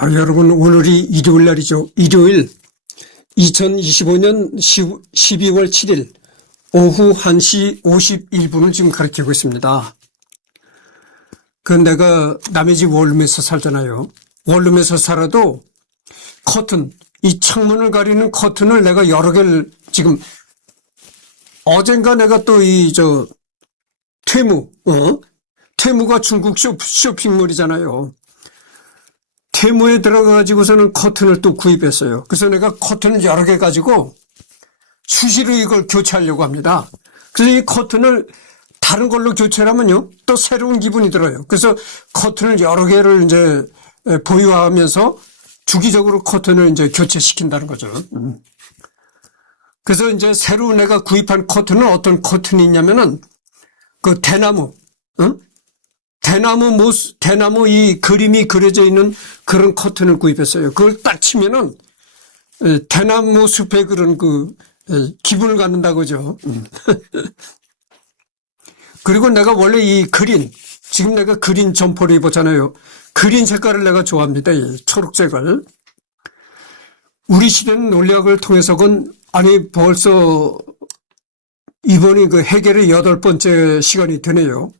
여러분, 오늘이 일요일 날이죠. 일요일 2025년 12월 7일 오후 1시 51분을 지금 가리키고 있습니다. 내가 남의 집 원룸에서 살잖아요. 원룸에서 살아도 커튼, 이 창문을 가리는 커튼을 내가 여러 개를 지금 어젠가 내가 또 퇴무가 중국 쇼핑몰이잖아요. 퇴무에 들어가가지고서는 커튼을 또 구입했어요. 그래서 내가 커튼을 여러 개 가지고 수시로 이걸 교체하려고 합니다. 그래서 이 커튼을 다른 걸로 교체하면요, 또 새로운 기분이 들어요. 그래서 커튼을 여러 개를 이제 보유하면서 주기적으로 커튼을 이제 교체시킨다는 거죠. 그래서 이제 새로 내가 구입한 커튼은 어떤 커튼이 있냐면은 그 대나무 이 그림이 그려져 있는 그런 커튼을 구입했어요. 그걸 딱 치면은 대나무 숲의 그런 기분을 갖는다고죠. 그리고 내가 원래 이 지금 내가 그린 점퍼를 입었잖아요. 그린 색깔을 내가 좋아합니다. 이 초록색을. 우리 시대는 논리학을 통해서건 벌써 이번이 해겔의 8번째 시간이 되네요.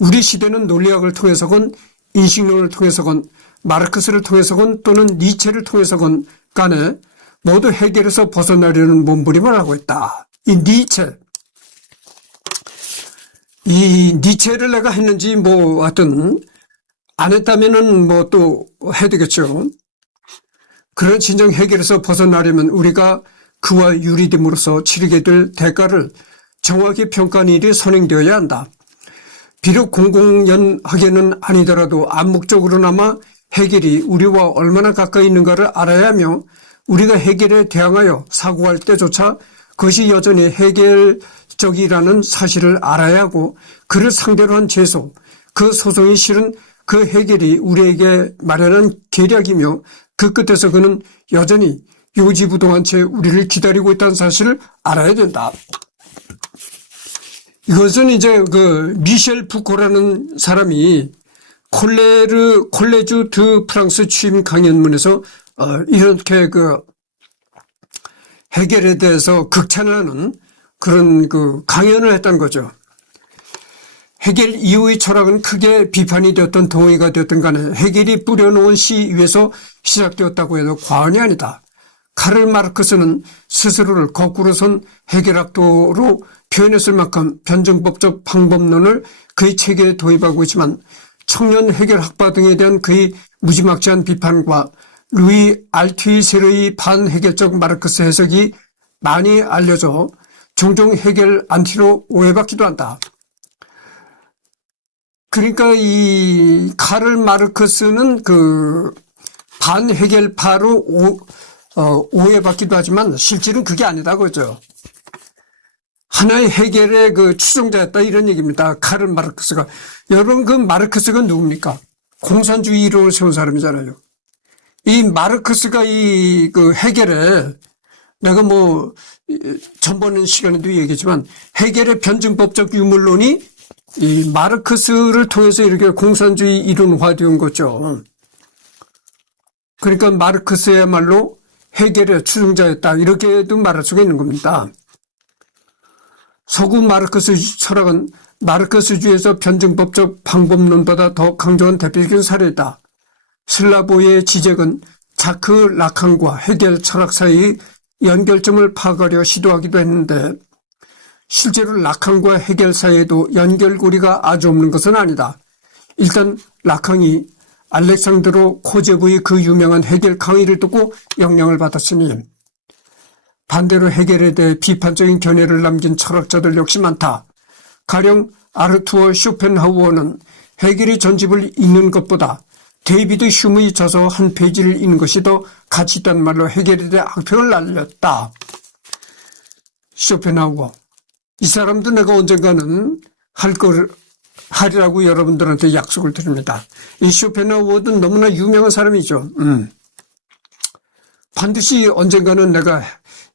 우리 시대는 논리학을 통해서건 인식론을 통해서건 마르크스를 통해서건 또는 니체를 통해서건 간에 모두 해겔에서 벗어나려는 몸부림을 하고 있다. 이 니체를 내가 했는지 하여튼 안 했다면은 또 해야 되겠죠. 그런 진정 해겔에서 벗어나려면 우리가 그와 유리됨으로써 치르게 될 대가를 정확히 평가하는 일이 선행되어야 한다. 비록 공공연하게는 아니더라도 암묵적으로나마 해겔이 우리와 얼마나 가까이 있는가를 알아야 하며 우리가 해겔에 대항하여 사고할 때조차 그것이 여전히 해겔적이라는 사실을 알아야 하고 그를 상대로 한 제소, 그 소송이 실은 그 해겔이 우리에게 마련한 계략이며 그 끝에서 그는 여전히 요지부동한 채 우리를 기다리고 있다는 사실을 알아야 된다. 이것은 이제 미셸 푸코라는 사람이 콜레주 드 프랑스 취임 강연문에서 이렇게 해겔에 대해서 극찬하는 그런 강연을 했다는 거죠. 해겔 이후의 철학은 크게 비판이 되었던 동의가 되었던 간에 해겔이 뿌려놓은 시 위에서 시작되었다고 해도 과언이 아니다. 카를 마르크스는 스스로를 거꾸로 선 해겔학도로 표현했을 만큼 변증법적 방법론을 그의 체계에 도입하고 있지만 청년 해겔학파 등에 대한 그의 무지막지한 비판과 루이 알투이세르의 반해겔적 마르크스 해석이 많이 알려져 종종 해겔 안티로 오해받기도 한다. 그러니까 이 카를 마르크스는 반해겔파로 오해받기도 하지만 실질은 그게 아니다 그죠. 하나의 해겔의 추종자였다 이런 얘기입니다. 카를 마르크스가. 여러분 마르크스가 누굽니까? 공산주의 이론을 세운 사람이잖아요. 이 마르크스가 해겔에 내가 전번 시간에도 얘기했지만 해겔의 변증법적 유물론이 이 마르크스를 통해서 이렇게 공산주의 이론화되는 거죠. 그러니까 마르크스야말로 해겔의 추종자였다 이렇게도 말할 수가 있는 겁니다. 서구 마르크스 철학은 마르크스주의에서 변증법적 방법론보다 더 강조한 대표적인 사례다. 슬라보의 지적은 자크 라칸과 해겔 철학 사이의 연결점을 파악하려 시도하기도 했는데 실제로 라칸과 해겔 사이에도 연결고리가 아주 없는 것은 아니다. 일단 라칸이 알렉산드로 코제브의 그 유명한 해겔 강의를 듣고 영향을 받았으니 반대로 해겔에 대해 비판적인 견해를 남긴 철학자들 역시 많다. 가령 아르투어 쇼펜하우어는 해겔의 전집을 읽는 것보다 데이비드 휴무의 저서 한 페이지를 읽는 것이 더 가치 있다는 말로 해겔에 대해 악평을 날렸다. 쇼펜하우어. 이 사람도 내가 언젠가는 하리라고 여러분들한테 약속을 드립니다. 이 쇼펜하우어도 너무나 유명한 사람이죠. 반드시 언젠가는 내가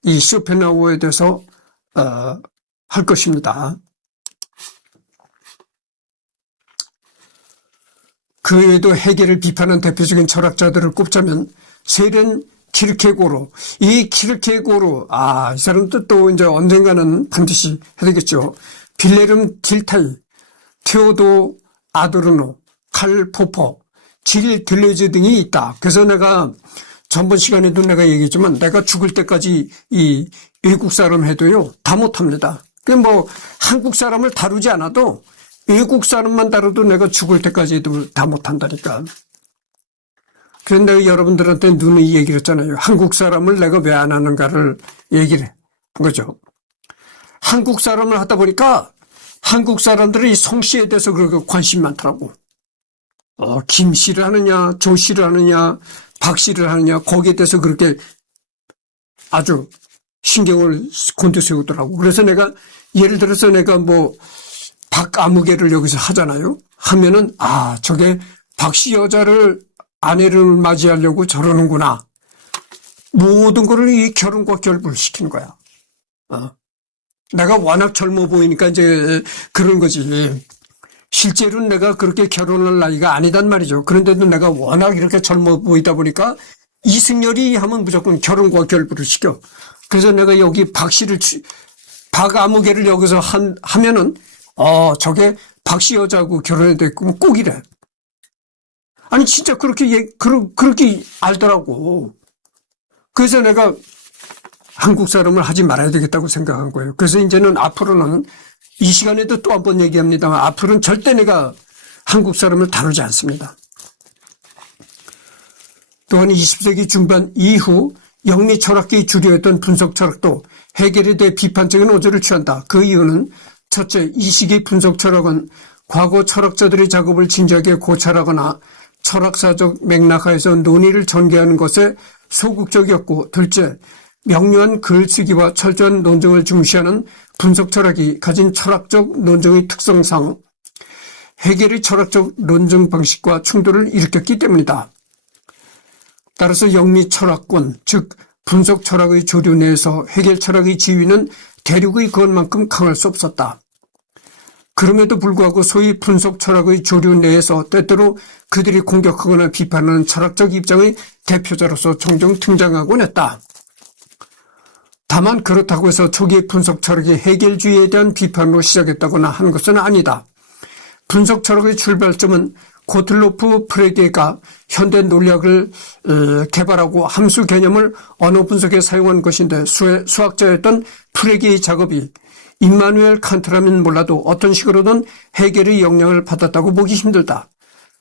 이 쇼펜하우어에 대해서 할 것입니다. 그 외에도 해겔을 비판한 대표적인 철학자들을 꼽자면 세렌 키르케고르, 이 키르케고르, 이 사람도 또 이제 언젠가는 반드시 해야 되겠죠. 빌레름 딜타이, 테오도 아도르노, 칼 포퍼, 질 델레즈 등이 있다. 그래서 내가 전번 시간에도 내가 얘기했지만 내가 죽을 때까지 이 외국 사람 해도요 다 못합니다. 그 뭐 한국 사람을 다루지 않아도 외국 사람만 다뤄도 내가 죽을 때까지 해도 다 못한다니까. 그래서 내가 여러분들한테 누누이 얘기를 했잖아요. 한국 사람을 내가 왜 안 하는가를 얘기를 한 거죠. 한국 사람을 하다 보니까 한국 사람들이 이 성씨에 대해서 그렇게 관심이 많더라고. 김씨를 하느냐, 조씨를 하느냐, 박씨를 하느냐, 거기에 대해서 그렇게 아주 신경을 곤두세우더라고. 그래서 내가 예를 들어서 내가 뭐 박아무개를 여기서 하잖아요. 하면은 저게 박씨 여자를 아내를 맞이하려고 저러는구나. 모든 거를 이 결혼과 결부시키는 거야. 내가 워낙 젊어 보이니까 이제 그런 거지. 실제로는 내가 그렇게 결혼할 나이가 아니단 말이죠. 그런데도 내가 워낙 이렇게 젊어 보이다 보니까 이승열이 하면 무조건 결혼과 결부를 시켜. 그래서 내가 여기 박아무개를 여기서 하면은 저게 박씨 여자하고 결혼해야 됐고 꼭 이래. 아니 진짜 그렇게 알더라고. 그래서 내가 한국 사람을 하지 말아야 되겠다고 생각한 거예요. 그래서 이제는 앞으로는 이 시간에도 또 한 번 얘기합니다만 앞으로는 절대 내가 한국 사람을 다루지 않습니다. 또한 20세기 중반 이후 영리 철학계의 주류였던 분석 철학도 해겔에 대해 비판적인 어조를 취한다. 그 이유는 첫째, 이 시기 분석 철학은 과거 철학자들의 작업을 진지하게 고찰하거나 철학사적 맥락하에서 논의를 전개하는 것에 소극적이었고, 둘째, 명료한 글쓰기와 철저한 논증을 중시하는 분석 철학이 가진 철학적 논증의 특성상 해겔의 철학적 논증 방식과 충돌을 일으켰기 때문이다. 따라서 영리 철학권, 즉 분석 철학의 조류 내에서 해겔 철학의 지위는 대륙의 그것만큼 강할 수 없었다. 그럼에도 불구하고 소위 분석 철학의 조류 내에서 때때로 그들이 공격하거나 비판하는 철학적 입장의 대표자로서 종종 등장하곤 했다. 다만 그렇다고 해서 초기 분석 철학이 해겔주의에 대한 비판으로 시작했다거나 하는 것은 아니다. 분석 철학의 출발점은 고틀로프 프레게가 현대 논리학을 개발하고 함수 개념을 언어 분석에 사용한 것인데 수학자였던 프레게의 작업이 임마누엘 칸트라면 몰라도 어떤 식으로든 해겔의 영향을 받았다고 보기 힘들다.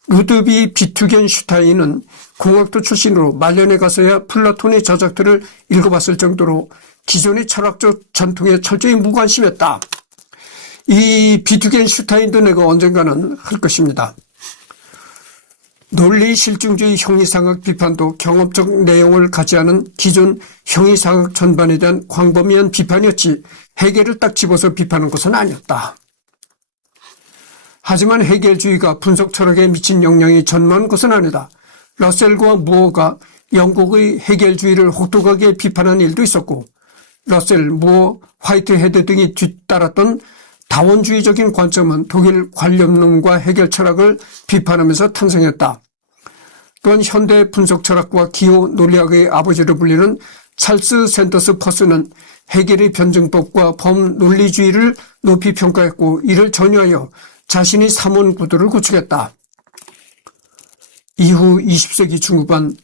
루드비 비투겐슈타인은 공학도 출신으로 말년에 가서야 플라톤의 저작들을 읽어봤을 정도로 기존의 철학적 전통에 철저히 무관심했다. 이 비투겐슈타인도 내가 언젠가는 할 것입니다. 논리 실증주의 형이상학 비판도 경험적 내용을 가지 않은 기존 형이상학 전반에 대한 광범위한 비판이었지 해겔을 딱 집어서 비판한 것은 아니었다. 하지만 해겔주의가 분석 철학에 미친 영향이 전무한 것은 아니다. 러셀과 무어가 영국의 해겔주의를 혹독하게 비판한 일도 있었고, 러셀, 무어, 화이트헤드 등이 뒤따랐던 다원주의적인 관점은 독일 관념론과 해겔 철학을 비판하면서 탄생했다. 또한 현대 분석 철학과 기호 논리학의 아버지로 불리는 찰스 샌더스 퍼스는 해겔의 변증법과 범논리주의를 높이 평가했고, 이를 전유하여 자신의 삼원 구도를 구축했다. 이후 20세기 중후반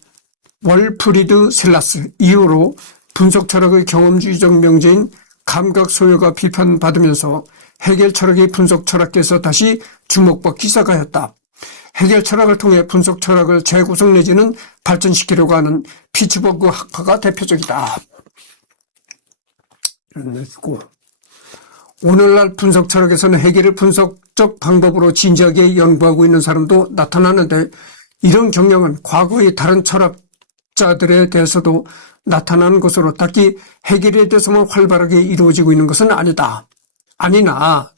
월프리드 셀라스 이후로 분석 철학의 경험주의적 명제인 감각 소요가 비판받으면서 해겔 철학의 분석 철학계에서 다시 주목받기 시작하였다. 해겔 철학을 통해 분석 철학을 재구성 내지는 발전시키려고 하는 피츠버그 학파가 대표적이다. 이런 얘기고, 오늘날 분석 철학에서는 해겔을 분석적 방법으로 진지하게 연구하고 있는 사람도 나타나는데, 이런 경향은 과거의 다른 철학자들에 대해서도 나타나는 것으로 딱히 해겔에 대해서만 활발하게 이루어지고 있는 것은 아니다. 아니나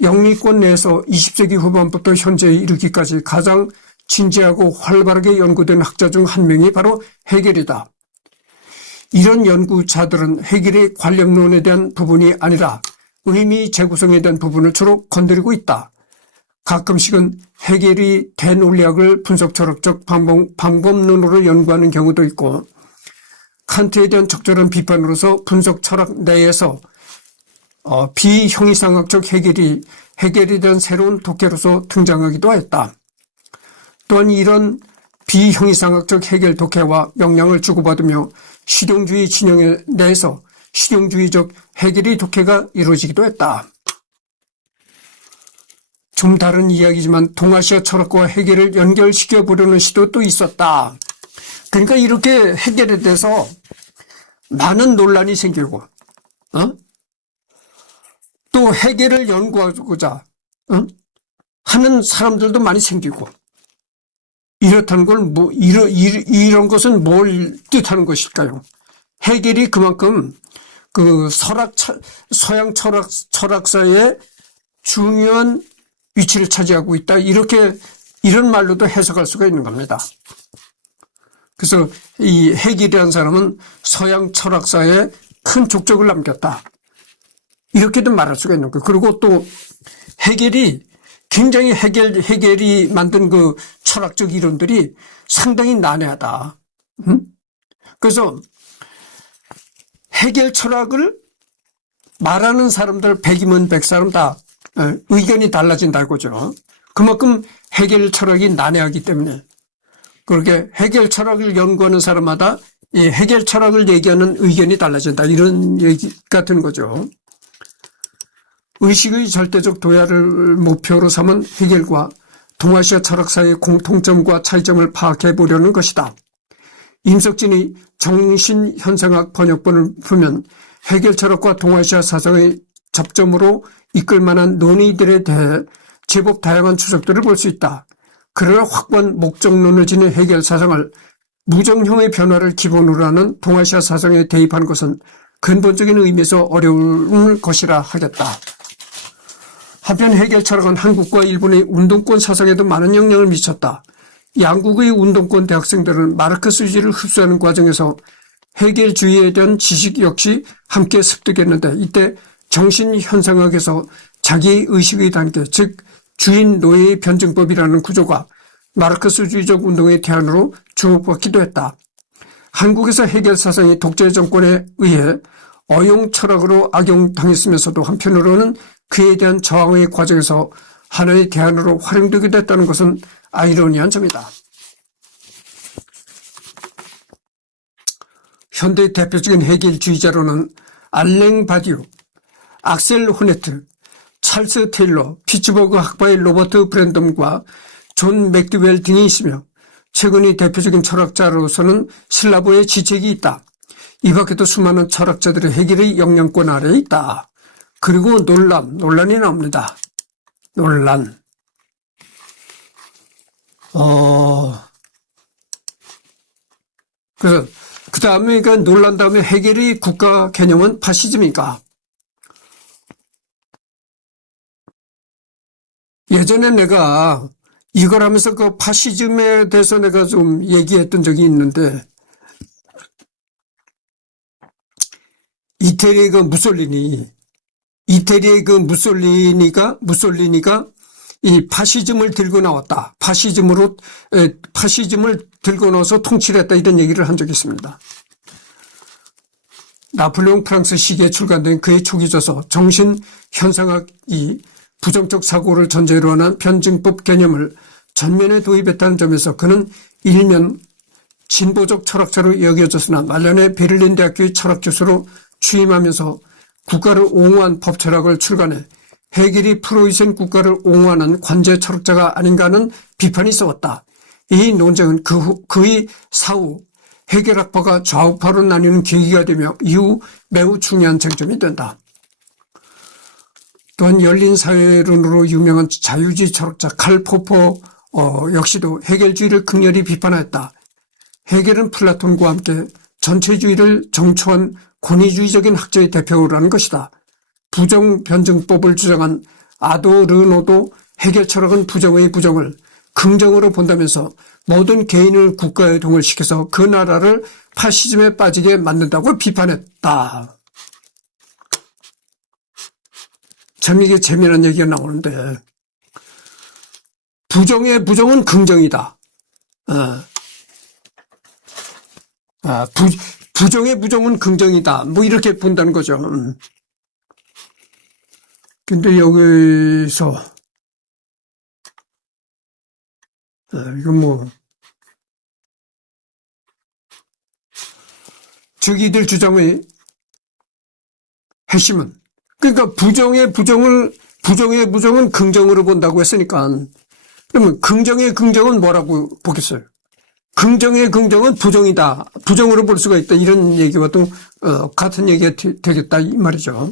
영리권 내에서 20세기 후반부터 현재에 이르기까지 가장 진지하고 활발하게 연구된 학자 중 한 명이 바로 해겔이다. 이런 연구자들은 해겔의 관념론에 대한 부분이 아니라 의미 재구성에 대한 부분을 주로 건드리고 있다. 가끔씩은 해겔이 대논리학을 분석 철학적 방법론으로 연구하는 경우도 있고 칸트에 대한 적절한 비판으로서 분석 철학 내에서 비형이상학적 해겔에 대한 새로운 독해로서 등장하기도 했다. 또한 이런 비형이상학적 해겔 독해와 영향을 주고받으며 실용주의 진영 내에서 실용주의적 해겔의 독해가 이루어지기도 했다. 좀 다른 이야기지만 동아시아 철학과 해겔을 연결시켜 보려는 시도도 있었다. 그러니까 이렇게 해겔에 대해서 많은 논란이 생기고 또 해겔을 연구하고자 하는 사람들도 많이 생기고 이렇다는 걸 이런 것은 뭘 뜻하는 것일까요? 해겔이 그만큼 그 서양 철학사의 중요한 위치를 차지하고 있다. 이런 말로도 해석할 수가 있는 겁니다. 그래서 이 해겔이라는 사람은 서양 철학사에 큰 족적을 남겼다. 이렇게도 말할 수가 있는 거예요. 그리고 또 해겔이 굉장히 해겔이 만든 그 철학적 이론들이 상당히 난해하다. 그래서 해겔 철학을 말하는 사람들 100이면 100사람 다 의견이 달라진다 이거죠. 그만큼 해겔 철학이 난해하기 때문에 그렇게 해겔 철학을 연구하는 사람마다 이 해겔 철학을 얘기하는 의견이 달라진다. 이런 얘기 같은 거죠. 의식의 절대적 도야를 목표로 삼은 해겔과 동아시아 철학사의 공통점과 차이점을 파악해 보려는 것이다. 임석진의 정신현상학 번역본을 보면 해겔 철학과 동아시아 사상의 접점으로 이끌 만한 논의들에 대해 제법 다양한 추적들을 볼 수 있다. 그러나 확고한 목적론을 지닌 해겔 사상을 무정형의 변화를 기본으로 하는 동아시아 사상에 대입한 것은 근본적인 의미에서 어려울 것이라 하겠다. 한편 해겔 철학은 한국과 일본의 운동권 사상에도 많은 영향을 미쳤다. 양국의 운동권 대학생들은 마르크스주의를 흡수하는 과정에서 해겔주의에 대한 지식 역시 함께 습득했는데 이때 정신현상학에서 자기의 의식의 단계, 즉 주인 노예의 변증법이라는 구조가 마르크스주의적 운동의 대안으로 주목받기도 했다. 한국에서 해겔 사상이 독재 정권에 의해 어용 철학으로 악용당했으면서도 한편으로는 그에 대한 저항의 과정에서 하나의 대안으로 활용되기도 했다는 것은 아이러니한 점이다. 현대의 대표적인 해겔주의자로는 알랭 바디우, 악셀 호네트, 찰스 테일러, 피츠버그 학파의 로버트 브랜덤과 존 맥디웰 등이 있으며 최근의 대표적인 철학자로서는 신라보의 지책이 있다. 이 밖에도 수많은 철학자들이 해겔의 영향권 아래에 있다. 그리고 논란이 나옵니다. 논란. 그래서 그 다음에 논란 다음에 해겔의 국가 개념은 파시즘인가? 예전에 내가 이걸 하면서 그 파시즘에 대해서 내가 좀 얘기했던 적이 있는데 이태리의 그 무솔리니가 이 파시즘을 들고 나왔다. 파시즘을 들고 나와서 통치를 했다. 이런 얘기를 한 적이 있습니다. 나폴레옹 프랑스 시기에 출간된 그의 초기저서 정신현상학이 부정적 사고를 전제로 하는 변증법 개념을 전면에 도입했다는 점에서 그는 일면 진보적 철학자로 여겨졌으나 말년에 베를린 대학교의 철학교수로 취임하면서 국가를 옹호한 법철학을 출간해 해겔이 프로이센 국가를 옹호하는 관제 철학자가 아닌가 하는 비판이 있었다. 이 논쟁은 그의 사후 해겔학파가 좌우파로 나뉘는 계기가 되며 이후 매우 중요한 쟁점이 된다. 또한 열린사회론으로 유명한 자유주의 철학자 칼 포퍼 역시도 해겔주의를 극렬히 비판하였다. 해겔은 플라톤과 함께 전체주의를 정초한 권위주의적인 학자의 대표라는 것이다. 부정변증법을 주장한 아도르노도 해겔 철학은 부정의 부정을 긍정으로 본다면서 모든 개인을 국가에 동을시켜서 그 나라를 파시즘에 빠지게 만든다고 비판했다. 참 이게 재미난 얘기가 나오는데 부정의 부정은 긍정이다. 부정의 부정은 긍정이다. 뭐 이렇게 본다는 거죠. 근데 여기서 이건 뭐 즉 이들 주장의 핵심은 그러니까 부정의 부정은 긍정으로 본다고 했으니까 그러면 긍정의 긍정은 뭐라고 보겠어요? 긍정의 긍정은 부정이다. 부정으로 볼 수가 있다. 이런 얘기와 또 같은 얘기가 되겠다 이 말이죠.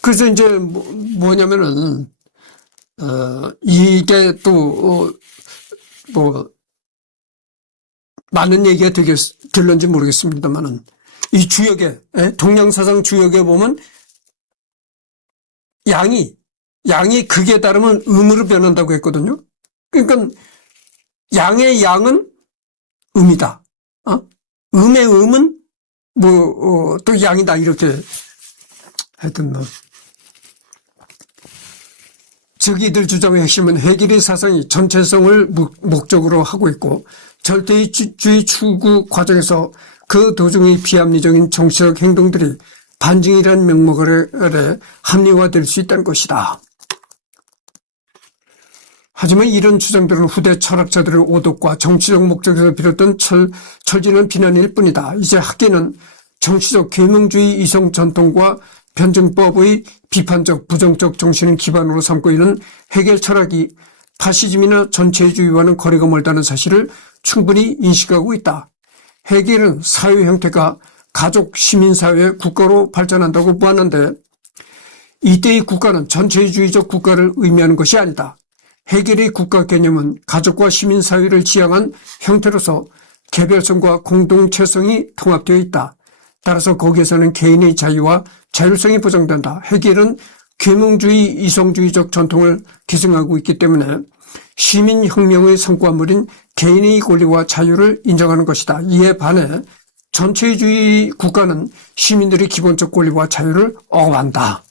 그래서 이제 뭐냐면은 이게 또 뭐 많은 얘기가 될런지 모르겠습니다만은 이 주역에 동양사상 주역에 보면 양이 극에 따르면 음으로 변한다고 했거든요. 그러니까 양의 양은 음이다. 음의 음은 또 양이다. 이렇게 하여튼 즉 이들 주장의 핵심은 해겔의 사상이 전체성을 목적으로 하고 있고 절대주의 추구 과정에서 그 도중의 비합리적인 정치적 행동들이 반증이라는 명목 아래 합리화될 수 있다는 것이다. 하지만 이런 주장들은 후대 철학자들의 오독과 정치적 목적에서 비롯된 철진한 비난일 뿐이다. 이제 학계는 정치적 계명주의 이성 전통과 변증법의 비판적 부정적 정신을 기반으로 삼고 있는 해겔 철학이 파시즘이나 전체주의와는 거리가 멀다는 사실을 충분히 인식하고 있다. 해겔은 사회 형태가 가족, 시민사회, 국가로 발전한다고 보았는데 이때의 국가는 전체주의적 국가를 의미하는 것이 아니다. 해겔의 국가 개념은 가족과 시민사회를 지향한 형태로서 개별성과 공동체성이 통합되어 있다. 따라서 거기에서는 개인의 자유와 자율성이 보장된다. 해겔은 계몽주의, 이성주의적 전통을 기승하고 있기 때문에 시민혁명의 성과물인 개인의 권리와 자유를 인정하는 것이다. 이에 반해 전체주의 국가는 시민들의 기본적 권리와 자유를 억압한다.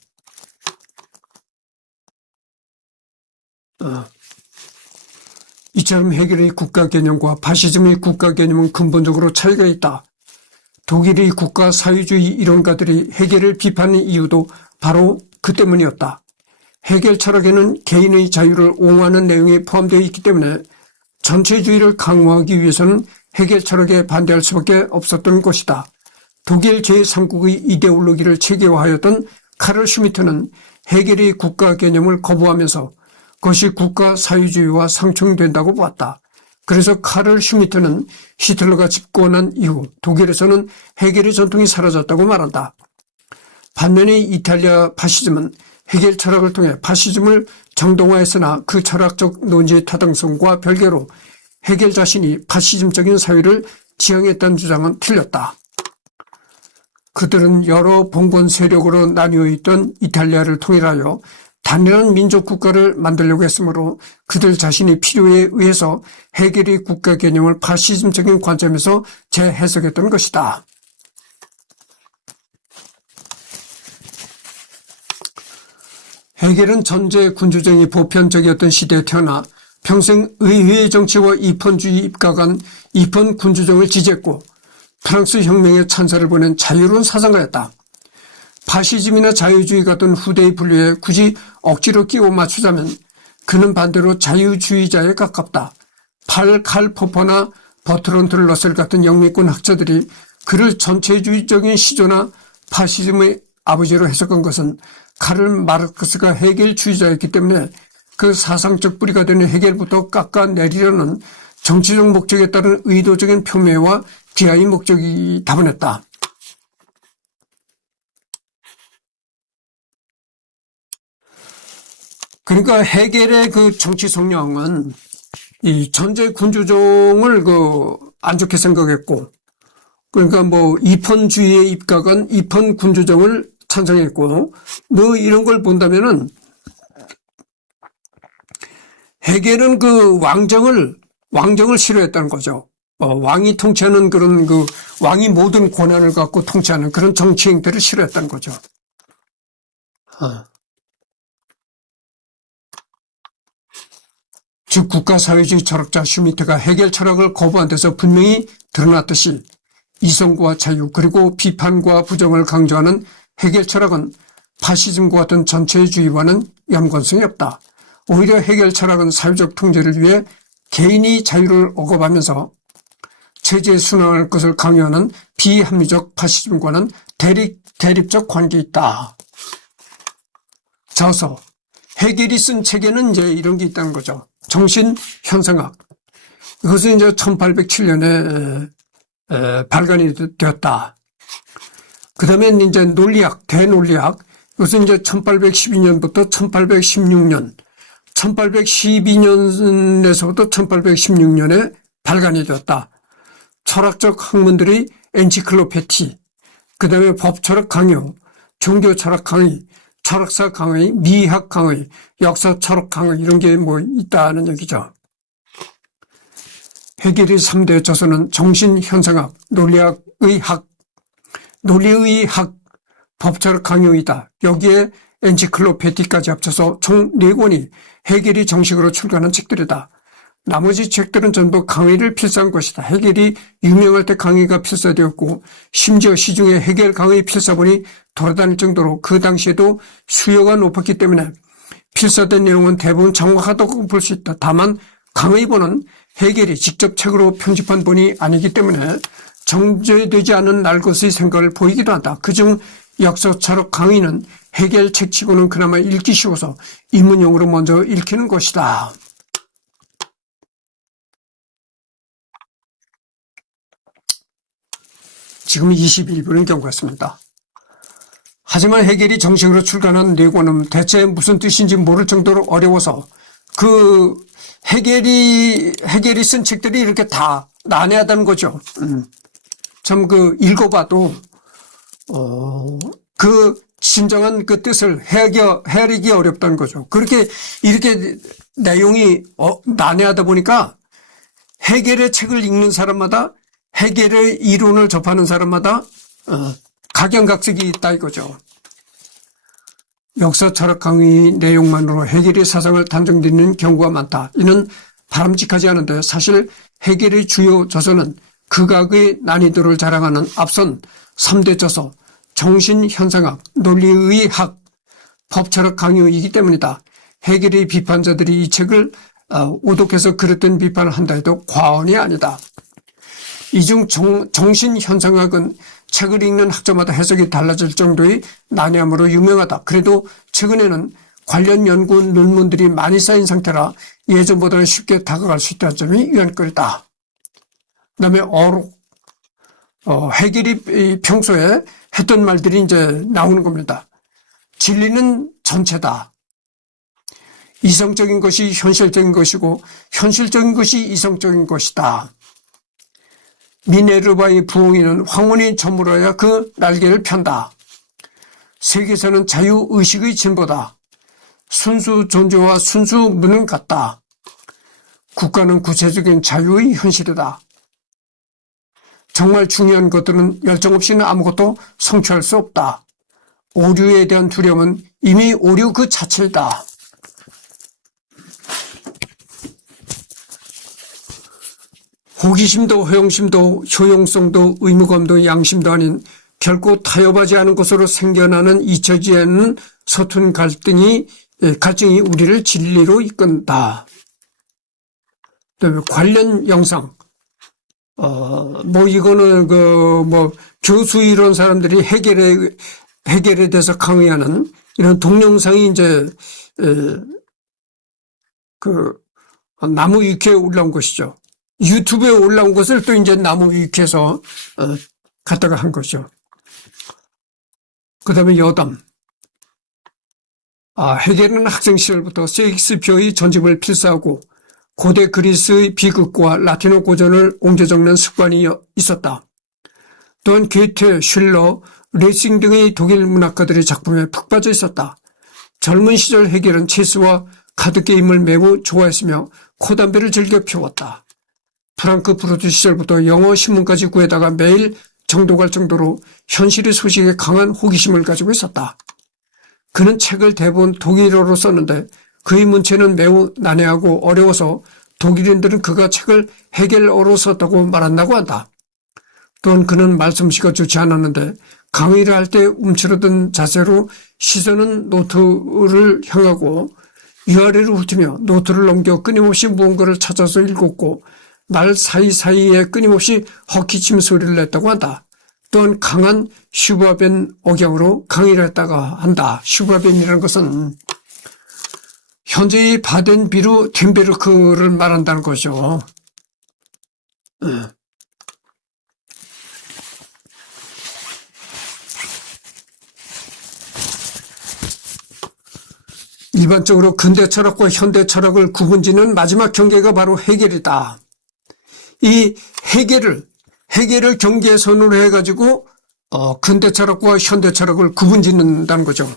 이처럼 해겔의 국가 개념과 파시즘의 국가 개념은 근본적으로 차이가 있다. 독일의 국가 사회주의 이론가들이 해겔을 비판한 이유도 바로 그 때문이었다. 해겔 철학에는 개인의 자유를 옹호하는 내용이 포함되어 있기 때문에 전체주의를 강화하기 위해서는 해겔 철학에 반대할 수밖에 없었던 것이다. 독일 제3국의 이데올로기를 체계화하였던 카를 슈미트는 해겔의 국가 개념을 거부하면서 그것이 국가 사회주의와 상충된다고 보았다. 그래서 카를 슈미트는 히틀러가 집권한 이후 독일에서는 해겔의 전통이 사라졌다고 말한다. 반면에 이탈리아 파시즘은 해겔 철학을 통해 파시즘을 정당화했으나 그 철학적 논지의 타당성과 별개로 해겔 자신이 파시즘적인 사회를 지향했다는 주장은 틀렸다. 그들은 여러 봉건 세력으로 나뉘어 있던 이탈리아를 통일하여 단일한 민족 국가를 만들려고 했으므로 그들 자신의 필요에 의해서 해겔의 국가 개념을 파시즘적인 관점에서 재해석했던 것이다. 해겔은 전제 군주정이 보편적이었던 시대에 태어나 평생 의회 정치와 입헌주의 입각한 입헌 군주정을 지지했고 프랑스 혁명의 찬사를 보낸 자유로운 사상가였다. 파시즘이나 자유주의 같은 후대의 분류에 굳이 억지로 끼워 맞추자면 그는 반대로 자유주의자에 가깝다. 칼 포퍼나 버트런트 러셀 같은 영미권 학자들이 그를 전체주의적인 시조나 파시즘의 아버지로 해석한 것은 카를 마르크스가 해겔주의자였기 때문에 그 사상적 뿌리가 되는 해겔부터 깎아내리려는 정치적 목적에 따른 의도적인 표명과 비하의 목적이 다분했다. 그러니까 해겔의 그 정치 성향은 이 전제 군주종을 안 좋게 생각했고, 그러니까 입헌주의에 입각한 입헌 군주정을 찬성했고, 이런 걸 본다면은 해겔은 그 왕정을 싫어했다는 거죠. 왕이 통치하는 그런 왕이 모든 권한을 갖고 통치하는 그런 정치 행태를 싫어했다는 거죠. 즉 국가사회주의 철학자 슈미트가 해겔 철학을 거부한 데서 분명히 드러났듯이 이성과 자유 그리고 비판과 부정을 강조하는 해겔 철학은 파시즘과 같은 전체주의와는 연관성이 없다. 오히려 해겔 철학은 사회적 통제를 위해 개인이 자유를 억압하면서 체제에 순응할 것을 강요하는 비합리적 파시즘과는 대립적 관계에 있다. 저서 해겔이 쓴 책에는 이제 이런 게 있다는 거죠. 정신현상학. 이것은 이제 1807년에 발간이 되었다. 그 다음에 이제 논리학, 대논리학. 이것은 이제 1812년부터 1816년, 1812년에서부터 1816년에 발간이 되었다. 철학적 학문들의 엔시클로페디, 그 다음에 법철학 강요, 종교철학 강의, 철학사 강의, 미학 강의, 역사 철학 강의 이런 게 뭐 있다는 얘기죠. 해겔의 3대 저서는 정신현상학, 논리의 학, 법철학 강요이다. 여기에 엔시클로페디까지 합쳐서 총 4권이 해겔이 정식으로 출간한 책들이다. 나머지 책들은 전부 강의를 필사한 것이다. 해겔이 유명할 때 강의가 필사되었고 심지어 시중에 해겔 강의 필사본이 돌아다닐 정도로 그 당시에도 수요가 높았기 때문에 필사된 내용은 대부분 정확하다고 볼 수 있다. 다만 강의본은 해겔이 직접 책으로 편집한 본이 아니기 때문에 정제되지 않은 날 것의 생각을 보이기도 한다. 그중 역사철학 강의는 해겔 책치고는 그나마 읽기 쉬워서 입문용으로 먼저 읽히는 것이다. 지금 21분인 경우 같습니다. 하지만 해겔이 정식으로 출간한 4권은 대체 무슨 뜻인지 모를 정도로 어려워서 그 해겔이 쓴 책들이 이렇게 다 난해하다는 거죠. 참 읽어봐도 그 진정한 그 뜻을 헤아리기 어렵다는 거죠. 이렇게 내용이 난해하다 보니까 해겔의 책을 읽는 사람마다 해겔의 이론을 접하는 사람마다 각양각색이 있다 이거죠. 역사 철학 강의 내용만으로 해겔의 사상을 단정짓는 경우가 많다. 이는 바람직하지 않은데 사실 해겔의 주요 저서는 극악의 난이도를 자랑하는 앞선 3대 저서 정신현상학, 논리의 학, 법철학 강요이기 때문이다. 해겔의 비판자들이 이 책을 오독해서 그릇된 비판을 한다 해도 과언이 아니다. 이중 정신현상학은 책을 읽는 학자마다 해석이 달라질 정도의 난해함으로 유명하다. 그래도 최근에는 관련 연구 논문들이 많이 쌓인 상태라 예전보다는 쉽게 다가갈 수 있다는 점이 유한거리다. 그 다음에 해겔이 평소에 했던 말들이 이제 나오는 겁니다. 진리는 전체다. 이성적인 것이 현실적인 것이고 현실적인 것이 이성적인 것이다. 미네르바의 부엉이는 황혼이 저물어야 그 날개를 편다. 세계에서는 자유의식의 진보다. 순수 존재와 순수 무는 같다. 국가는 구체적인 자유의 현실이다. 정말 중요한 것들은 열정 없이는 아무것도 성취할 수 없다. 오류에 대한 두려움은 이미 오류 그 자체이다. 호기심도 허영심도 효용성도 의무감도 양심도 아닌 결코 타협하지 않은 것으로 생겨나는 잊혀지지 않는 서툰 갈등이 우리를 진리로 이끈다. 관련 영상 이거는 교수 이런 사람들이 해겔에 대해서 강의하는 이런 동영상이 이제 나무 위키에 올라온 것이죠. 유튜브에 올라온 것을 또 이제 나무 위키에서 갖다가 한 거죠. 그 다음에 여담. 해겔은 학생 시절부터 셰익스피어의 전집을 필사하고 고대 그리스의 비극과 라틴어 고전을 옮겨 적는 습관이 있었다. 또한 괴테, 슐러, 레싱 등의 독일 문학가들의 작품에 푹 빠져 있었다. 젊은 시절 해겔은 체스와 카드게임을 매우 좋아했으며 코담배를 즐겨 피웠다. 프랑크푸르트 시절부터 영어 신문까지 구해다가 매일 정독할 정도로 현실의 소식에 강한 호기심을 가지고 있었다. 그는 책을 대부분 독일어로 썼는데 그의 문체는 매우 난해하고 어려워서 독일인들은 그가 책을 해겔어로 썼다고 말한다고 한다. 또한 그는 말솜씨가 좋지 않았는데 강의를 할 때 움츠러든 자세로 시선은 노트를 향하고 위아래로 훑으며 노트를 넘겨 끊임없이 무언가를 찾아서 읽었고 말 사이사이에 끊임없이 헛기침 소리를 냈다고 한다. 또한 강한 슈바벤 억양으로 강의를 했다가 한다. 슈바벤이라는 것은 현재의 바덴비르텐베르크를 말한다는 거죠. 일반적으로 근대 철학과 현대 철학을 구분짓는 마지막 경계가 바로 해겔이다. 이 해겔을 경계선으로 해가지고 근대 철학과 현대 철학을 구분짓는다는 거죠.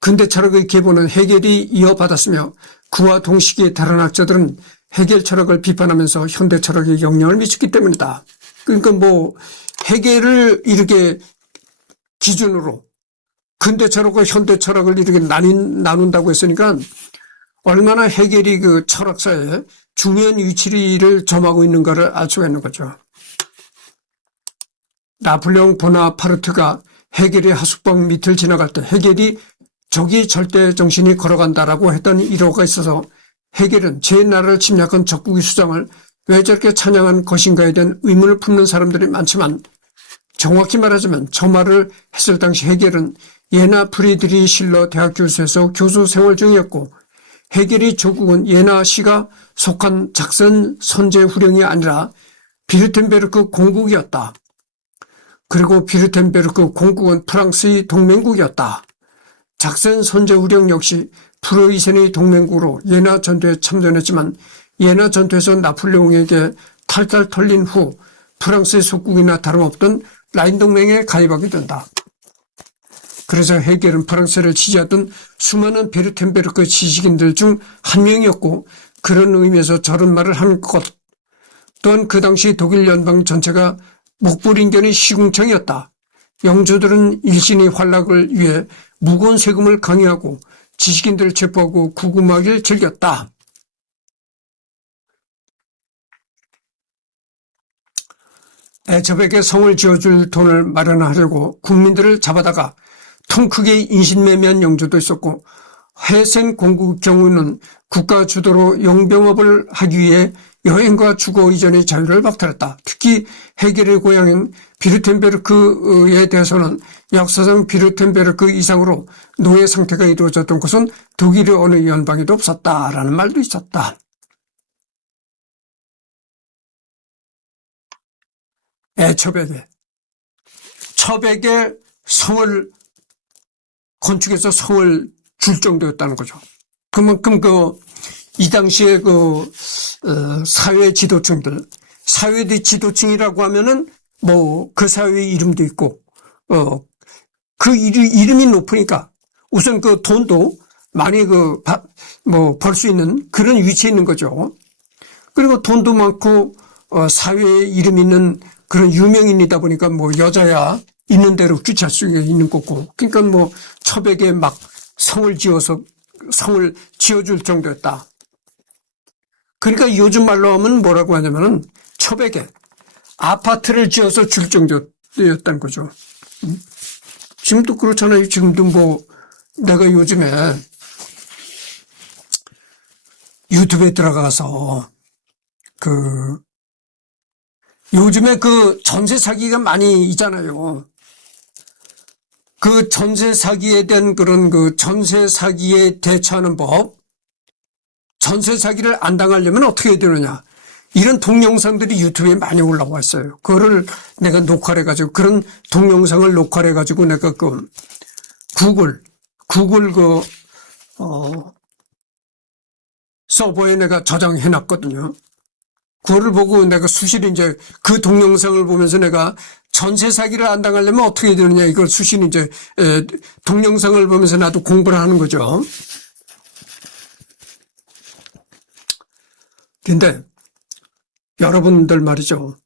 근대 철학의 계보는 해겔이 이어받았으며 그와 동시기의 다른 학자들은 해겔 철학을 비판하면서 현대 철학에 영향을 미쳤기 때문이다. 그러니까 해겔을 이렇게 기준으로 근대 철학과 현대 철학을 이렇게 나눈다고 했으니까 얼마나 해겔이 그 철학사에 중요한 위치를 점하고 있는가를 알 수가 있는 거죠. 나폴레옹 보나파르트가 해겔의 하숙방 밑을 지나갈 때 해겔이 적이 절대 정신이 걸어간다라고 했던 일화가 있어서 해겔은 제 나라를 침략한 적국의 수장을 왜 저렇게 찬양한 것인가에 대한 의문을 품는 사람들이 많지만 정확히 말하자면 저 말을 했을 당시 해겔은 예나 프리드리 실러 대학 교수에서 교수 생활 중이었고 해겔의 조국은 예나 시가 속한 작선 선제후령이 아니라 비르텐베르크 공국이었다. 그리고 비르텐베르크 공국은 프랑스의 동맹국이었다. 작센 선제후령 역시 프로이센의 동맹국으로 예나 전투에 참전했지만 예나 전투에서 나폴레옹에게 탈탈 털린 후 프랑스의 속국이나 다름없던 라인 동맹에 가입하게 된다. 그래서 해겔은 프랑스를 지지하던 수많은 베르텐베르크 지식인들 중 한 명이었고 그런 의미에서 저런 말을 한 것. 또한 그 당시 독일 연방 전체가 목불인견의 시궁창이었다. 영주들은 일신의 활락을 위해 무거운 세금을 강요하고 지식인들을 체포하고 구금하기를 즐겼다. 애첩에게 성을 지어줄 돈을 마련하려고 국민들을 잡아다가 통 크게 인신매매한 영주도 있었고 해센 공국의 경우는 국가 주도로 영병업을 하기 위해 여행과 주거 이전의 자유를 박탈했다. 특히 해겔의 고향인 비르텐베르크에 대해서는 역사상 비르텐베르크 이상으로 노예 상태가 이루어졌던 것은 독일의 어느 연방에도 없었다라는 말도 있었다. 첩에게 성을 건축해서 성을 줄 정도였다는 거죠. 그만큼 이 당시에 사회 지도층들, 사회 지도층이라고 하면은 그 사회의 이름도 있고, 그 이름이 높으니까 우선 그 돈도 많이 벌 수 있는 그런 위치에 있는 거죠. 그리고 돈도 많고, 사회에 이름 있는 그런 유명인이다 보니까 여자야 있는 대로 귀찰 수 있는 거고. 그러니까 첩에게 막 성을 지어줄 정도였다. 그러니까 요즘 말로 하면 뭐라고 하냐면은 첩에게 아파트를 지어서 줄 정도였다는 거죠. 지금도 그렇잖아요. 지금도 내가 요즘에 유튜브에 들어가서 요즘에 전세 사기가 많이 있잖아요. 그 전세 사기에 대한 그런 전세 사기에 대처하는 법, 전세 사기를 안 당하려면 어떻게 해야 되느냐. 이런 동영상들이 유튜브에 많이 올라와 있어요. 그거를 내가 녹화를 해가지고, 그런 동영상을 녹화를 해가지고 내가 구글 서버에 내가 저장해 놨거든요. 그거를 보고 내가 수시로 이제 그 동영상을 보면서 내가 전세 사기를 안 당하려면 어떻게 해야 되느냐, 이걸 수시로 이제 동영상을 보면서 나도 공부를 하는 거죠. 근데 여러분들 말이죠.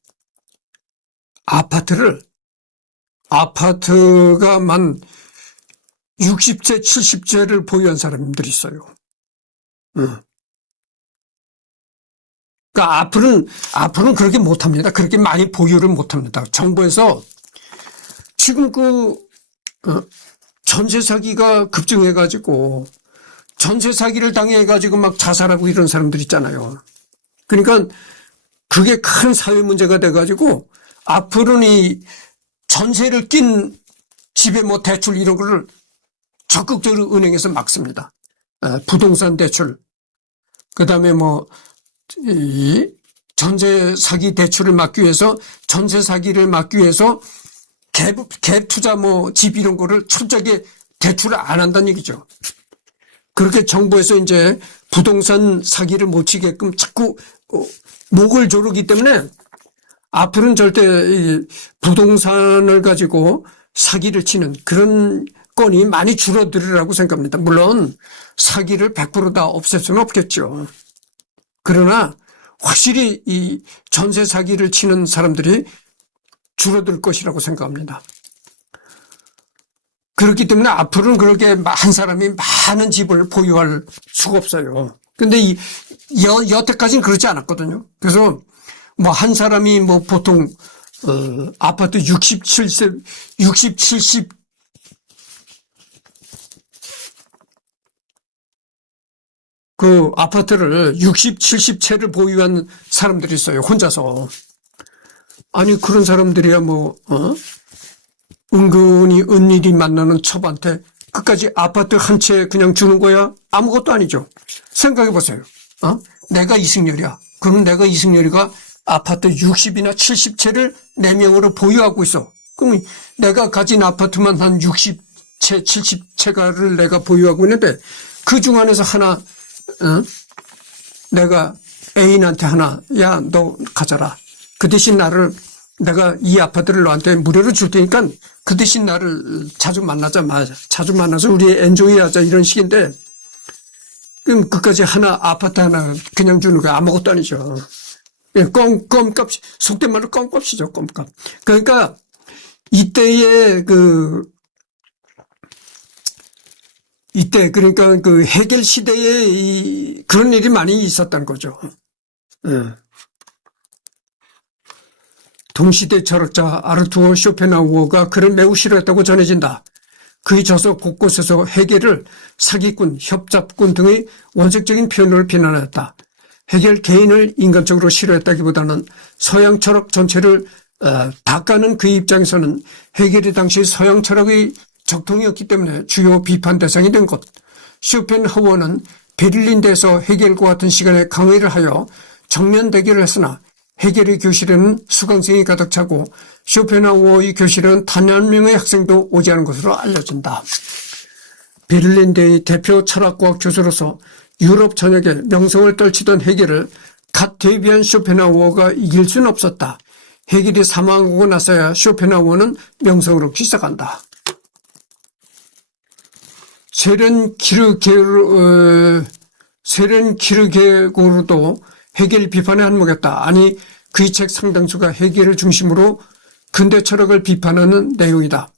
아파트가 60채, 70채를 보유한 사람들이 있어요. 그러니까 앞으로는 그렇게 못합니다. 그렇게 많이 보유를 못합니다. 정부에서 지금 전세 사기가 급증해가지고 전세 사기를 당해가지고 막 자살하고 이런 사람들 있잖아요. 그러니까 그게 큰 사회 문제가 돼가지고 앞으로는 이 전세를 낀 집에 뭐 대출 이런 거를 적극적으로 은행에서 막습니다. 부동산 대출, 그 다음에 이 전세 사기 대출을 막기 위해서 전세 사기를 막기 위해서 갭 투자 집 이런 거를 철저하게 대출을 안 한다는 얘기죠. 그렇게 정부에서 이제 부동산 사기를 못 치게끔 자꾸 목을 조르기 때문에 앞으로는 절대 이 부동산을 가지고 사기를 치는 그런 건이 많이 줄어들으라고 생각합니다. 물론 사기를 100%다 없앨 수는 없겠죠. 그러나 확실히 이 전세 사기를 치는 사람들이 줄어들 것이라고 생각합니다. 그렇기 때문에 앞으로는 그렇게 한 사람이 많은 집을 보유할 수가 없어요. 근데 여태까지는 그렇지 않았거든요. 그래서 한 사람이 보통 아파트 60, 70 그 아파트를 60, 70채를 보유한 사람들이 있어요. 혼자서. 아니 그런 사람들이야 은근히 은일이 만나는 첩한테 끝까지 아파트 한 채 그냥 주는 거야? 아무것도 아니죠. 생각해 보세요. 내가 이승열이야. 그럼 내가 이승열이가 아파트 60이나 70채를 내 명으로 보유하고 있어. 그럼 내가 가진 아파트만 한 60채, 70채가를 내가 보유하고 있는데 그 중 안에서 하나 내가 애인한테 하나 야 너 가져라. 그 대신 내가 이 아파트를 너한테 무료로 줄 테니까 그 대신 나를 자주 만나서 우리 엔조이하자 이런 식인데 그럼 그까지 아파트 하나 그냥 주는 거 아무것도 아니죠. 껌값 속된 말로 껌값이죠. 껌값. 그러니까 이때 그러니까 그 해겔 시대에 그런 일이 많이 있었다는 거죠. 동시대 철학자 아르투어 쇼펜하우어가 그를 매우 싫어했다고 전해진다. 그의 저서 곳곳에서 해겔을 사기꾼, 협잡꾼 등의 원색적인 표현으로 비난했다. 해겔 개인을 인간적으로 싫어했다기보다는 서양 철학 전체를 닦아는 그의 입장에서는 해겔이 당시 서양 철학의 적통이었기 때문에 주요 비판 대상이 된 것. 쇼펜하우어는 베를린대에서 해겔과 같은 시간에 강의를 하여 정면 대결을 했으나 해겔의 교실에는 수강생이 가득 차고 쇼펜하우어의 교실에는 단 한 명의 학생도 오지 않은 것으로 알려진다. 베를린대의 대표 철학과 교수로서 유럽 전역에 명성을 떨치던 해겔을 갓 데뷔한 쇼펜하우어가 이길 수는 없었다. 해겔이 사망하고 나서야 쇼펜하우어는 명성을 얻기 시작한다. 세렌 키르게고르도 해겔 비판에 한몫했다. 아니 그의 책 상당수가 해겔을 중심으로 근대 철학을 비판하는 내용이다.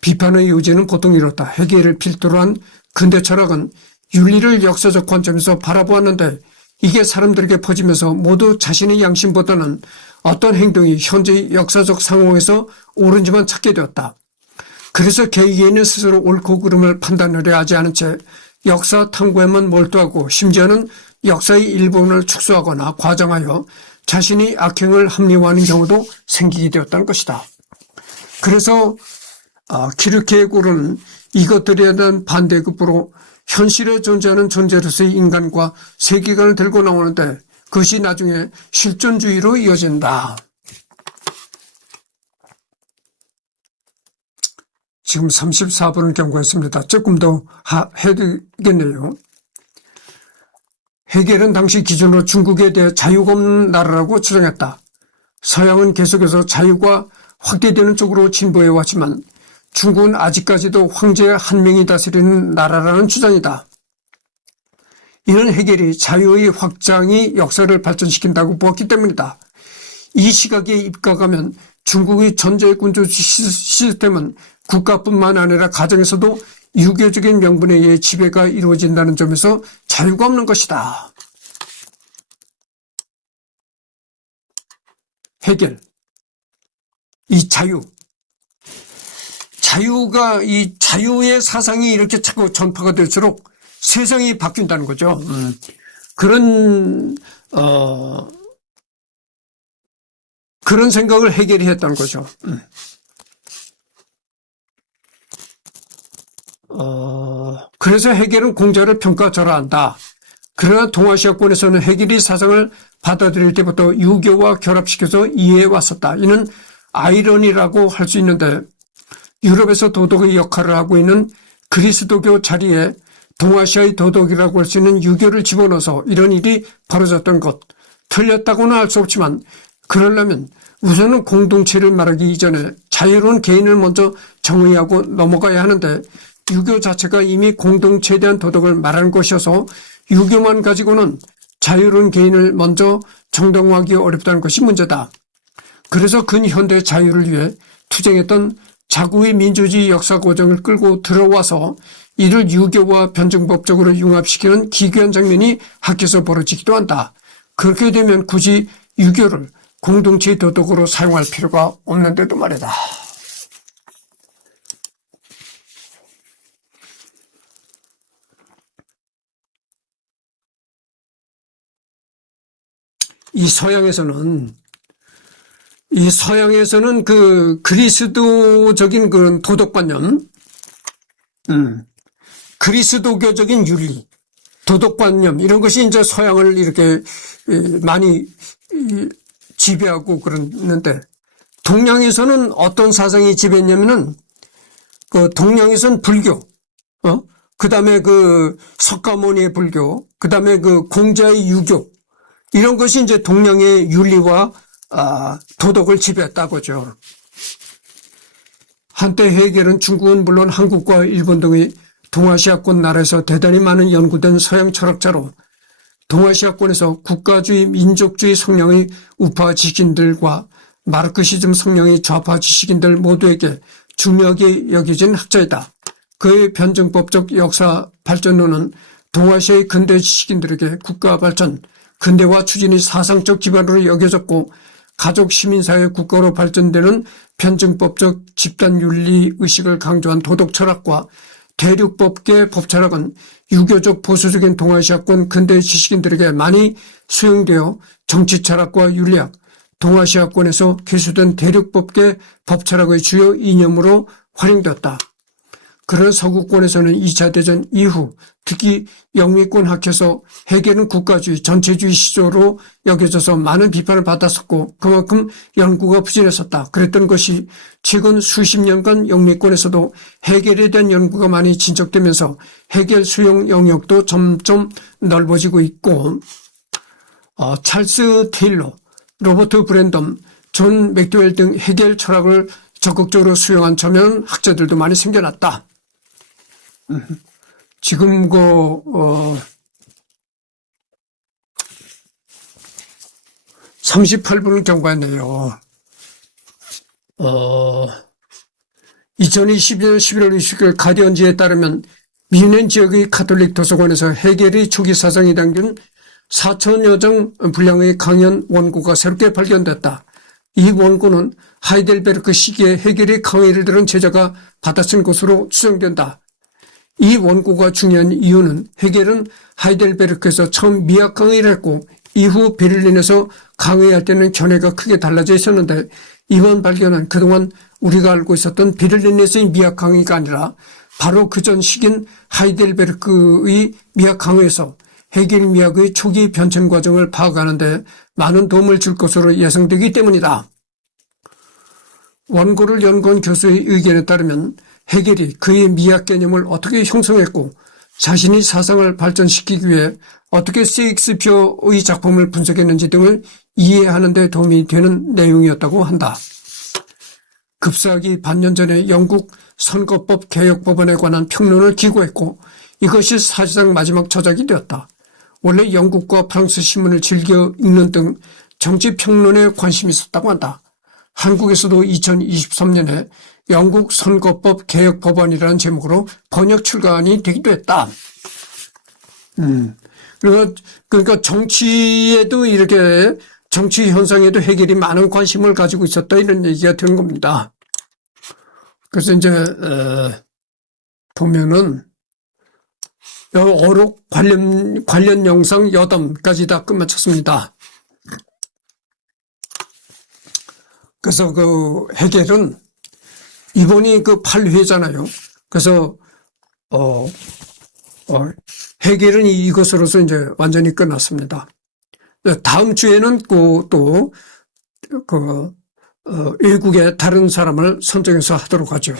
비판의 요지는 보통 이렇다. 해겔을 필두로 한 근대 철학은 윤리를 역사적 관점에서 바라보았는데 이게 사람들에게 퍼지면서 모두 자신의 양심보다는 어떤 행동이 현재의 역사적 상황에서 옳은지만 찾게 되었다. 그래서 개개인은 스스로 옳고 그름을 판단하려 하지 않은 채 역사 탐구에만 몰두하고 심지어는 역사의 일부분을 축소하거나 과장하여 자신이 악행을 합리화하는 경우도 생기게 되었다는 것이다. 그래서 키르케고르는 이것들에 대한 반대급부로 현실에 존재하는 존재로서의 인간과 세계관을 들고 나오는데 그것이 나중에 실존주의로 이어진다. 지금 34분을 경과했습니다. 조금 더 해야 되겠네요. 해겔은 당시 기준으로 중국에 대해 자유가 없는 나라라고 주장했다. 서양은 계속해서 자유가 확대되는 쪽으로 진보해왔지만 중국은 아직까지도 황제 한 명이 다스리는 나라라는 주장이다. 이는 해겔이 자유의 확장이 역사를 발전시킨다고 보았기 때문이다. 이 시각에 입각하면 중국의 전제군주 시스템은 국가뿐만 아니라 가정에서도 유교적인 명분에 의해 지배가 이루어진다는 점에서 자유가 없는 것이다. 헤겔. 이 자유가 이 자유의 사상이 이렇게 자꾸 전파가 될수록 세상이 바뀐다는 거죠. 그런 생각을 헤겔이 했다는 거죠. 그래서 헤겔은 공자를 평가절하한다. 그러나 동아시아권에서는 헤겔이 사상을 받아들일 때부터 유교와 결합시켜서 이해해 왔었다. 이는 아이러니라고 할 수 있는데 유럽에서 도덕의 역할을 하고 있는 그리스도교 자리에 동아시아의 도덕이라고 할 수 있는 유교를 집어넣어서 이런 일이 벌어졌던 것. 틀렸다고는 할 수 없지만 그러려면 우선은 공동체를 말하기 이전에 자유로운 개인을 먼저 정의하고 넘어가야 하는데 유교 자체가 이미 공동체에 대한 도덕을 말하는 것이어서 유교만 가지고는 자유로운 개인을 먼저 정당화하기 어렵다는 것이 문제다. 그래서 근현대 자유를 위해 투쟁했던 자구의 민주주의 역사 과정을 끌고 들어와서 이를 유교와 변증법적으로 융합시키는 기괴한 장면이 학교에서 벌어지기도 한다. 그렇게 되면 굳이 유교를 공동체의 도덕으로 사용할 필요가 없는데도 말이다. 이 서양에서는 그 그리스도적인 그런 도덕관념, 그리스도교적인 윤리, 도덕관념 이런 것이 이제 서양을 이렇게 많이 지배하고 그러는데 동양에서는 어떤 사상이 지배했냐면은 그 동양에서는 불교, 그다음에 그 석가모니의 불교, 그다음에 그 공자의 유교 이런 것이 이제 동양의 윤리와 도덕을 지배했다고죠. 한때 헤겔은 중국은 물론 한국과 일본 등의 동아시아권 나라에서 대단히 많은 연구된 서양 철학자로 동아시아권에서 국가주의, 민족주의 성향의 우파 지식인들과 마르크시즘 성향의 좌파 지식인들 모두에게 중요하게 여겨진 학자이다. 그의 변증법적 역사 발전론은 동아시아의 근대 지식인들에게 국가 발전, 근대화 추진이 사상적 기반으로 여겨졌고 가족 시민사회 국가로 발전되는 변증법적 집단윤리 의식을 강조한 도덕 철학과 대륙법계 법철학은 유교적 보수적인 동아시아권 근대 지식인들에게 많이 수용되어 정치철학과 윤리학, 동아시아권에서 개수된 대륙법계 법철학의 주요 이념으로 활용되었다. 그런 서구권에서는 2차 대전 이후 특히 영미권 학회에서 헤겔은 국가주의, 전체주의 시조로 여겨져서 많은 비판을 받았었고 그만큼 연구가 부진했었다. 그랬던 것이 최근 수십 년간 영미권에서도 헤겔에 대한 연구가 많이 진척되면서 헤겔 수용 영역도 점점 넓어지고 있고 찰스 테일러, 로버트 브랜덤, 존 맥도웰 등 헤겔 철학을 적극적으로 수용한 저면 학자들도 많이 생겨났다. 지금 38분을 경과했네요. 2022년 11월 20일 가디언지에 따르면 미넨 지역의 카톨릭 도서관에서 헤겔의 초기 사상이 담긴 4천여 장 분량의 강연 원고가 새롭게 발견됐다. 이 원고는 하이델베르크 시기에 헤겔의 강의를 들은 제자가 받아쓴 것으로 추정된다. 이 원고가 중요한 이유는 헤겔은 하이델베르크에서 처음 미학 강의를 했고 이후 베를린에서 강의할 때는 견해가 크게 달라져 있었는데 이번 발견은 그동안 우리가 알고 있었던 베를린에서의 미학 강의가 아니라 바로 그전 시기인 하이델베르크의 미학 강의에서 헤겔 미학의 초기 변천 과정을 파악하는 데 많은 도움을 줄 것으로 예상되기 때문이다. 원고를 연구한 교수의 의견에 따르면 헤겔이 그의 미학 개념을 어떻게 형성했고 자신이 사상을 발전시키기 위해 어떻게 셰익스피어의 작품을 분석했는지 등을 이해하는 데 도움이 되는 내용이었다고 한다. 급사하기 반년 전에 영국 선거법 개혁법안에 관한 평론을 기고했고 이것이 사실상 마지막 저작이 되었다. 원래 영국과 프랑스 신문을 즐겨 읽는 등 정치 평론에 관심이 있었다고 한다. 한국에서도 2023년에 영국 선거법 개혁 법안이라는 제목으로 번역 출간이 되기도 했다. 그러니까 정치에도 이렇게 정치 현상에도 해겔이 많은 관심을 가지고 있었다 이런 얘기가 된 겁니다. 그래서 이제 보면은 어록 관련 영상 8편까지 다 끝마쳤습니다. 그래서 그 해겔은 이번이 그 8회잖아요. 그래서 해겔은 이것으로서 이제 완전히 끝났습니다. 다음 주에는 또 외국의 다른 사람을 선정해서 하도록 하죠.